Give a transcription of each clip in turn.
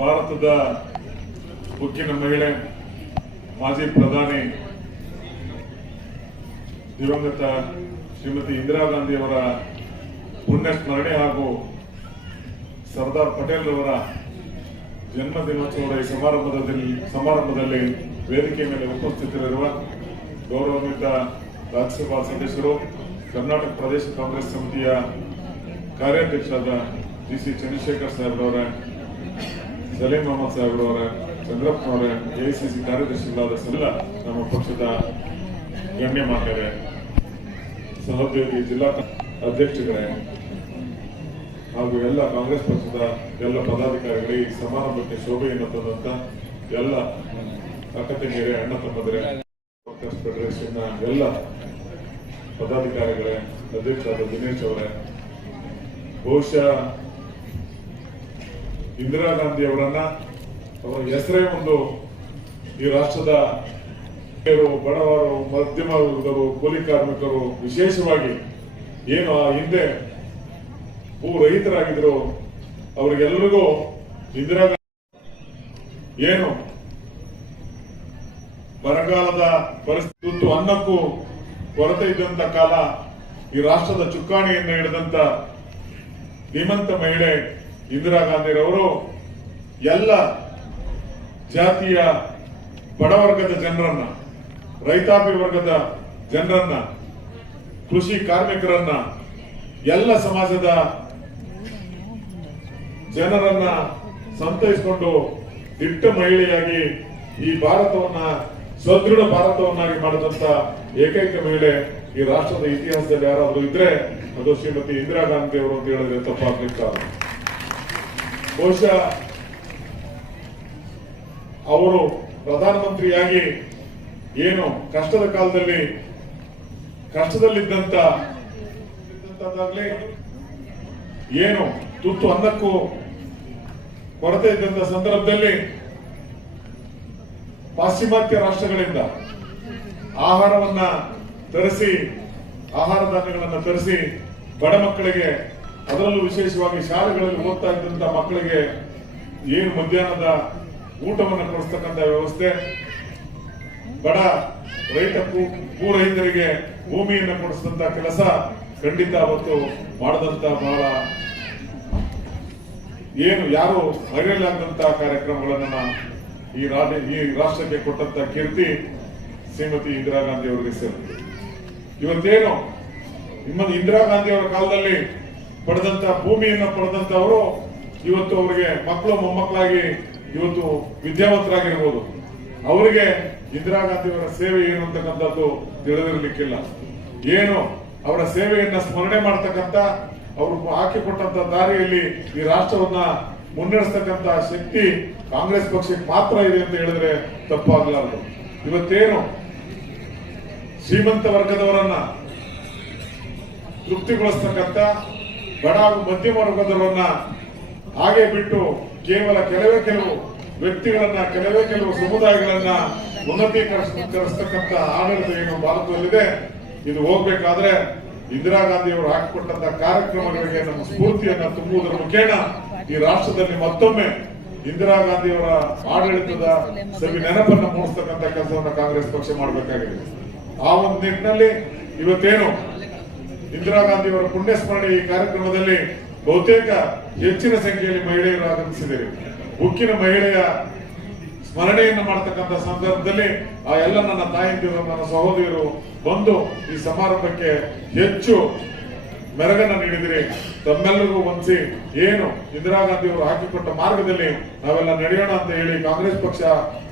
ಭಾರತದ ಉಕ್ಕಿನ ಮಹಿಳೆ, ಮಾಜಿ ಪ್ರಧಾನಿ ದಿವಂಗತ ಶ್ರೀಮತಿ ಇಂದಿರಾ ಗಾಂಧಿ ಅವರ ಪುಣ್ಯ ಸ್ಮರಣೆ ಹಾಗೂ ಸರ್ದಾರ್ ಪಟೇಲ್ ಅವರ ಜನ್ಮ ದಿನೋತ್ಸವದ ಈ ಸಮಾರಂಭದಲ್ಲಿ ಸಮಾರಂಭದಲ್ಲಿ ವೇದಿಕೆ ಮೇಲೆ ಉಪಸ್ಥಿತರಿರುವ ಗೌರವಾನ್ವಿತ ರಾಜ್ಯಸಭಾ ಸದಸ್ಯರು, ಕರ್ನಾಟಕ ಪ್ರದೇಶ ಕಾಂಗ್ರೆಸ್ ಸಮಿತಿಯ ಕಾರ್ಯಾಧ್ಯಕ್ಷರಾದ D C Chandrashekhar ಸಾಹೇಬ್ರವರ Saleem Ahmed A C C ಕಾರ್ಯದರ್ಶಿಗಳಾದ ಸಲ್ಲ ನಮ್ಮ ಪಕ್ಷದ ಗಣ್ಯ ಗಣ್ಯಮಾನ್ಯರೇ ಸಹೋದ್ಯೋಗಿ ಜಿಲ್ಲಾ ಅಧ್ಯಕ್ಷಗಳೇ ಹಾಗೂ ಎಲ್ಲ ಕಾಂಗ್ರೆಸ್ ಪಕ್ಷದ ಎಲ್ಲ ಪದಾಧಿಕಾರಿಗಳು ಈ ಸಮಾರಂಭಕ್ಕೆ ಶೋಭೆಯನ್ನು ತಂದಂತ ಎಲ್ಲ ಅಕ್ಕ ತಂಗಿಯರೇ ಅಣ್ಣ ತಮ್ಮದರೆ ವರ್ಕರ್ಸ್ ಫೆಡರೇಷನ್ ಎಲ್ಲ ಪದಾಧಿಕಾರಿಗಳೇ, ಅಧ್ಯಕ್ಷರಾದ ದಿನೇಶ್ ಅವರೇ, ಬಹುಶಃ ಇಂದಿರಾ ಗಾಂಧಿ ಅವರನ್ನ ಅವರ ಹೆಸರೇ ಒಂದು ಈ ರಾಷ್ಟ್ರದ ಬಡವರು, ಮಧ್ಯಮ ವರ್ಗದವರು, ಕೂಲಿ ಕಾರ್ಮಿಕರು ವಿಶೇಷವಾಗಿ ಏನು ಆ ಹಿಂದೆ ಭೂ ರಹಿತರಾಗಿದ್ರು, ಅವರಿಗೆಲ್ಲರಿಗೂ ಇಂದಿರಾ ಏನು ಬರಗಾಲದ ಪರಿಸ್ಥಿತಿ ಅನ್ನಕ್ಕೂ ಕೊರತೆ ಇದ್ದಂತ ಕಾಲ ಈ ರಾಷ್ಟ್ರದ ಚುಕ್ಕಾಣಿಯನ್ನು ಹಿಡಿದಂತ ಧೀಮಂತ ಮಹಿಳೆ ಇಂದಿರಾ ಗಾಂಧಿರವರು ಎಲ್ಲ ಜಾತಿಯ ಬಡವರ್ಗದ ಜನರನ್ನ, ರೈತಾಪಿ ವರ್ಗದ ಜನರನ್ನ, ಕೃಷಿ ಕಾರ್ಮಿಕರನ್ನ, ಎಲ್ಲ ಸಮಾಜದ ಜನರನ್ನ ಸಂತೈಸಿಕೊಂಡು ದಿಟ್ಟ ಮಹಿಳೆಯಾಗಿ ಈ ಭಾರತವನ್ನ, ಸದೃಢ ಭಾರತವನ್ನಾಗಿ ಮಾಡಿದಂತ ಏಕೈಕ ಮಹಿಳೆ ಈ ರಾಷ್ಟ್ರದ ಇತಿಹಾಸದಲ್ಲಿ ಯಾರಾದರೂ ಇದ್ರೆ ಅದು ಶ್ರೀಮತಿ ಇಂದಿರಾ ಗಾಂಧಿ ಅವರು ಅಂತ ಹೇಳಿದ್ರೆ ತಪ್ಪಾಗ್ಲಿಕ್ಕ ಬಹುಶಃ ಅವರು ಪ್ರಧಾನಮಂತ್ರಿಯಾಗಿ ಏನು ಕಷ್ಟದ ಕಾಲದಲ್ಲಿ ಕಷ್ಟದಲ್ಲಿದ್ದಂತ ಏನು ತುತ್ತು ಅನ್ನಕ್ಕೂ ಕೊರತೆ ಇದ್ದಂತ ಸಂದರ್ಭದಲ್ಲಿ ಪಾಶ್ಚಿಮಾತ್ಯ ರಾಷ್ಟ್ರಗಳಿಂದ ಆಹಾರವನ್ನ ತರಿಸಿ, ಆಹಾರ ಧಾನ್ಯಗಳನ್ನ ತರಿಸಿ ಬಡ ಮಕ್ಕಳಿಗೆ ಅದರಲ್ಲೂ ವಿಶೇಷವಾಗಿ ಶಾಲೆಗಳಲ್ಲಿ ಓದ್ತಾ ಇದ್ದಂತ ಮಕ್ಕಳಿಗೆ ಏನು ಮಧ್ಯಾಹ್ನದ ಊಟವನ್ನು ಕೊಡಿಸ್ತಕ್ಕಂಥ ವ್ಯವಸ್ಥೆ, ಬಡ ರೈತ ರೈತರಿಗೆ ಭೂಮಿಯನ್ನು ಕೊಡಿಸಿದಂತ ಕೆಲಸ ಖಂಡಿತ ಅವತ್ತು ಮಾಡದಂತ ಬಹಳ ಏನು ಯಾರು ಮರೆಯಲಾಗದಂತ ಕಾರ್ಯಕ್ರಮಗಳನ್ನ ಈ ರಾಜ್ಯ, ಈ ರಾಷ್ಟ್ರಕ್ಕೆ ಕೊಟ್ಟಂತ ಕೀರ್ತಿ ಶ್ರೀಮತಿ ಇಂದಿರಾ ಗಾಂಧಿ ಅವರಿಗೆ ಸೇರಿದೆ ಇವತ್ತೇನು ನಿಮ್ಮ ಇಂದಿರಾ ಗಾಂಧಿ ಅವರ ಕಾಲದಲ್ಲಿ ಪಡೆದಂತ ಭೂಮಿಯನ್ನು ಪಡೆದಂತವರು ಇವತ್ತು ಅವರಿಗೆ ಮಕ್ಕಳು ಮೊಮ್ಮಕ್ಕಳಾಗಿ ಇವತ್ತು ವಿದ್ಯಾವಂತರಾಗಿರ್ಬೋದು. ಅವರಿಗೆ ಇಂದಿರಾ ಗಾಂಧಿ ಅವರ ಸೇವೆ ಏನು ಅಂತಕ್ಕಂಥದ್ದು ತಿಳಿದಿರಲಿಕ್ಕಿಲ್ಲ. ಏನು ಅವರ ಸೇವೆಯನ್ನ ಸ್ಮರಣೆ ಮಾಡತಕ್ಕಂತ ಅವರು ಹಾಕಿಕೊಟ್ಟಂತ ದಾರಿಯಲ್ಲಿ ಈ ರಾಷ್ಟ್ರವನ್ನ ಮುನ್ನಡೆಸ್ತಕ್ಕಂತ ಶಕ್ತಿ ಕಾಂಗ್ರೆಸ್ ಪಕ್ಷಕ್ಕೆ ಮಾತ್ರ ಇದೆ ಅಂತ ಹೇಳಿದ್ರೆ ತಪ್ಪಾಗಲಾರದು. ಇವತ್ತೇನು ಶ್ರೀಮಂತ ವರ್ಗದವರನ್ನ ತೃಪ್ತಿಗೊಳಿಸ್ತಕ್ಕಂಥ ಬಡ ಹಾಗೂ ಮಧ್ಯಮ ವರ್ಗದವರನ್ನ ಹಾಗೆ ಬಿಟ್ಟು ಕೇವಲ ಕೆಲವೇ ಕೆಲವು ವ್ಯಕ್ತಿಗಳನ್ನ, ಕೆಲವೇ ಕೆಲವು ಸಮುದಾಯಗಳನ್ನ ಉನ್ನತೀಕರಿಸತಕ್ಕಂಥ ಆಡಳಿತ ಏನು ಭಾರತದಲ್ಲಿದೆ, ಇದು ಹೋಗ್ಬೇಕಾದ್ರೆ ಇಂದಿರಾ ಗಾಂಧಿ ಅವರು ಹಾಕಿಕೊಟ್ಟಂತ ಕಾರ್ಯಕ್ರಮಗಳಿಗೆ ನಮ್ಮ ಸ್ಫೂರ್ತಿಯನ್ನ ತುಂಬುವುದರ ಮುಖೇನ ಈ ರಾಷ್ಟ್ರದಲ್ಲಿ ಮತ್ತೊಮ್ಮೆ ಇಂದಿರಾ ಗಾಂಧಿ ಅವರ ಆಡಳಿತದ ಸವಿ ನೆನಪನ್ನ ಮೂಡಿಸ್ತಕ್ಕಂಥ ಕೆಲಸವನ್ನು ಕಾಂಗ್ರೆಸ್ ಪಕ್ಷ ಮಾಡಬೇಕಾಗಿದೆ. ಆ ಒಂದು ನಿಟ್ಟಿನಲ್ಲಿ ಇವತ್ತೇನು ಇಂದಿರಾ ಗಾಂಧಿ ಅವರ ಪುಣ್ಯ ಸ್ಮರಣೆ ಈ ಕಾರ್ಯಕ್ರಮದಲ್ಲಿ ಬಹುತೇಕ ಹೆಚ್ಚಿನ ಸಂಖ್ಯೆಯಲ್ಲಿ ಮಹಿಳೆಯರು ಆಗಮಿಸಿದ್ದೇವೆ ಉಕ್ಕಿನ ಮಹಿಳೆಯ ಸ್ಮರಣೆಯನ್ನು ಮಾಡತಕ್ಕಂತ ಸಂದರ್ಭದಲ್ಲಿ ಆ ಎಲ್ಲ ನನ್ನ ತಾಯಂದಿರು, ನನ್ನ ಸಹೋದರಿಯರು ಬಂದು ಈ ಸಮಾರಂಭಕ್ಕೆ ಹೆಚ್ಚು ಮೆರಗನ್ನ ನೀಡಿದಿರಿ. ತಮ್ಮೆಲ್ಲರಿಗೂ ಹೊಂದಿಸಿ ಏನು ಇಂದಿರಾ ಗಾಂಧಿ ಅವರು ಹಾಕಿಕೊಟ್ಟ ಮಾರ್ಗದಲ್ಲಿ ನಾವೆಲ್ಲ ನಡೆಯೋಣ ಅಂತ ಹೇಳಿ ಕಾಂಗ್ರೆಸ್ ಪಕ್ಷ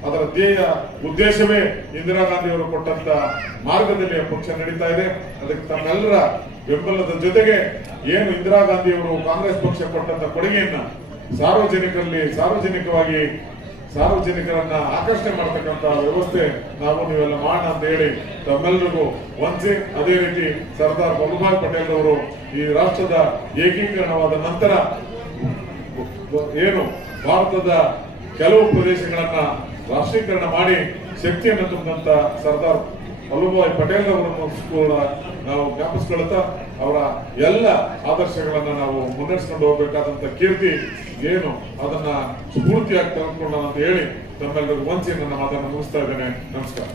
ಅದರ ಧ್ಯೇಯ ಉದ್ದೇಶವೇ ಇಂದಿರಾ ಗಾಂಧಿ ಅವರು ಕೊಟ್ಟಂತ ಮಾರ್ಗದಲ್ಲಿ ಪಕ್ಷ ನಡೀತಾ ಇದೆ. ಅದಕ್ಕೆ ತಮ್ಮೆಲ್ಲರ ಬೆಂಬಲದ ಜೊತೆಗೆ ಏನು ಇಂದಿರಾ ಗಾಂಧಿ ಅವರು ಕಾಂಗ್ರೆಸ್ ಪಕ್ಷ ಕೊಟ್ಟಂತ ಕೊಡುಗೆಯನ್ನ ಸಾರ್ವಜನಿಕರಲ್ಲಿ ಸಾರ್ವಜನಿಕವಾಗಿ ಸಾರ್ವಜನಿಕರನ್ನ ಆಕರ್ಷಣೆ ಮಾಡತಕ್ಕಂತ ವ್ಯವಸ್ಥೆ ನಾವು ನೀವೆಲ್ಲ ಮಾಡೋಣ ಅಂತ ಹೇಳಿ ತಮ್ಮೆಲ್ಲರಿಗೂ ಒಂದ್ಸಿ ಅದೇ ರೀತಿ ಸರ್ದಾರ್ ವಲ್ಲಭಾಯ್ ಪಟೇಲ್ ಅವರು ಈ ರಾಷ್ಟ್ರದ ಏಕೀಕರಣವಾದ ನಂತರ ಏನು ಭಾರತದ ಕೆಲವು ಪ್ರದೇಶಗಳನ್ನ ರಾಷ್ಟ್ರೀಕರಣ ಮಾಡಿ ಶಕ್ತಿಯನ್ನು ತುಂಬಂತ ಸರ್ದಾರ್ ವಲ್ಲಭಭಾಯ್ ಪಟೇಲ್ ಅವರನ್ನು ಕೂಡ ನಾವು ಜ್ಞಾಪಿಸ್ಕೊಳ್ತಾ ಅವರ ಎಲ್ಲ ಆದರ್ಶಗಳನ್ನ ನಾವು ಮುನ್ನಡೆಸ್ಕೊಂಡು ಹೋಗ್ಬೇಕಾದಂತ ಕೀರ್ತಿ ಏನು ಅದನ್ನ ಸ್ಫೂರ್ತಿಯಾಗಿ ತಂದುಕೊಂಡ ಅಂತ ಹೇಳಿ ತಮ್ಮೆಲ್ಲರಿಗೂ ವಂಚಿ ನನ್ನ ಮಾತನ್ನು ಮುಗಿಸ್ತಾ ಇದ್ದೇನೆ. ನಮಸ್ಕಾರ.